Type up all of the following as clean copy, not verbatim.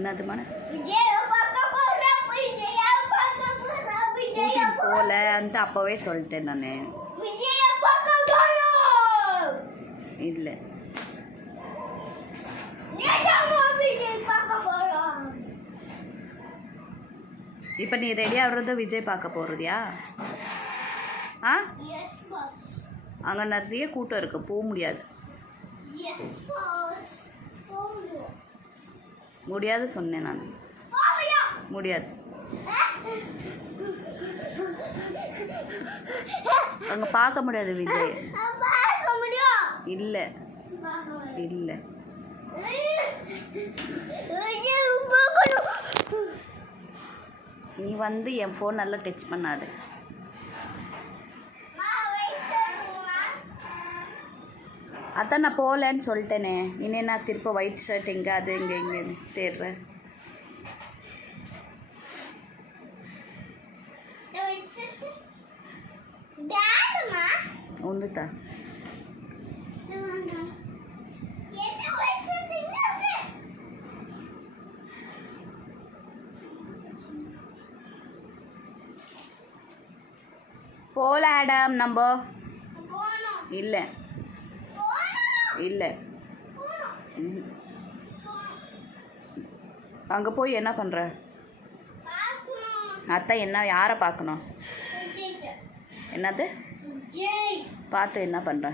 என்னதுமான போகலன்ட்டு அப்போவே சொல்லிட்டேன் நான். இல்லை இப்போ நீ ரெடி ஆகுறது விஜய் பார்க்க போகிறதியா? ஆ, அங்கே நிறைய கூட்டம் இருக்குது, போக முடியாது. முடியாது சொன்னேன் நான், முடியாது. அங்கே பார்க்க முடியாது விஜய். இல்லை இல்லை, நீ வந்து என் ஃபோன் நல்லா டச் பண்ணாது. அதான் நான் போகலன்னு சொல்லிட்டேனே. இன்னே நான் திருப்ப ஒயிட் ஷர்ட் எங்கே அது இங்கே இங்கே தேடுறேன். ఉందితా போல ஆடம் நம்ம இல்லை இல்லை. அங்கே போய் என்ன பண்ணுற? அத்தை என்ன யாரை பார்க்கணும்? என்னது பார்த்து என்ன பண்ணுற?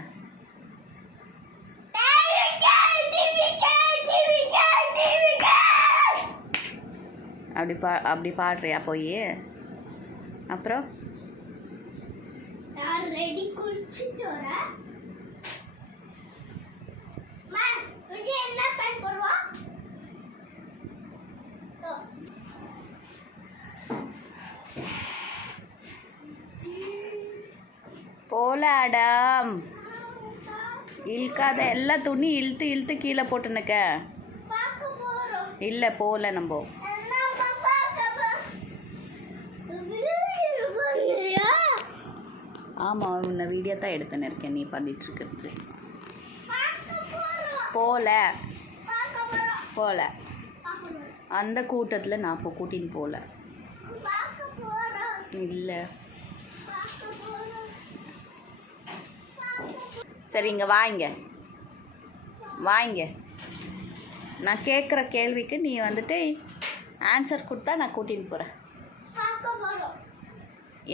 அப்படி பாடுறியா போய்? அப்புறம் போல ஆடம் இழுக்காத. எல்லா துணி இழுத்து இழுத்து கீழே போட்டுனுக்க. இல்லை போகல நம்ம. ஆமாம், உன்னை வீடியோ தான் எடுத்துன்னு இருக்கேன் நீ பண்ணிகிட்ருக்கிறது. போகல போகல அந்த கூட்டத்தில் நான் இப்போ கூட்டின்னு போகல. இல்லை சரி, இங்கே வாங்க. நான் கேட்குற கேள்விக்கு நீ வந்துட்டு ஆன்சர் கொடுத்தா நான் கூட்டின்னு போகிறேன்.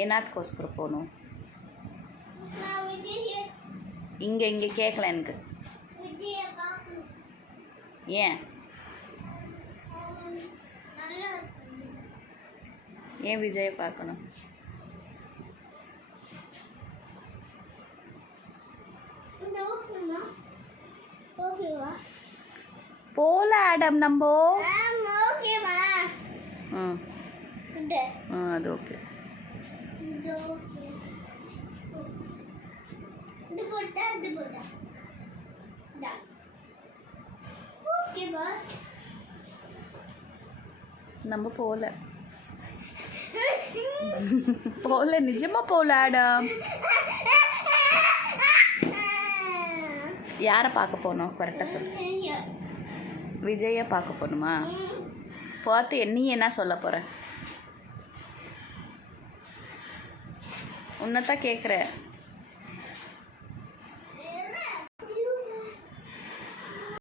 என்னத்துக்கோஸ்கரம் போகணும்? இங்கே கேட்கல எனக்கு. ஏன் விஜயை பார்க்கணும்? போல ஆடம் நம்ம. அது ஓகே. நம்ம போல நிஜமா போல ஆடம். யாரை பார்க்க போகணும் கரெக்டாக சொல். விஜயை பார்க்க போகணுமா? பார்த்து நீ என்ன சொல்ல போகிற? உன்னைத்தான் கேட்குற.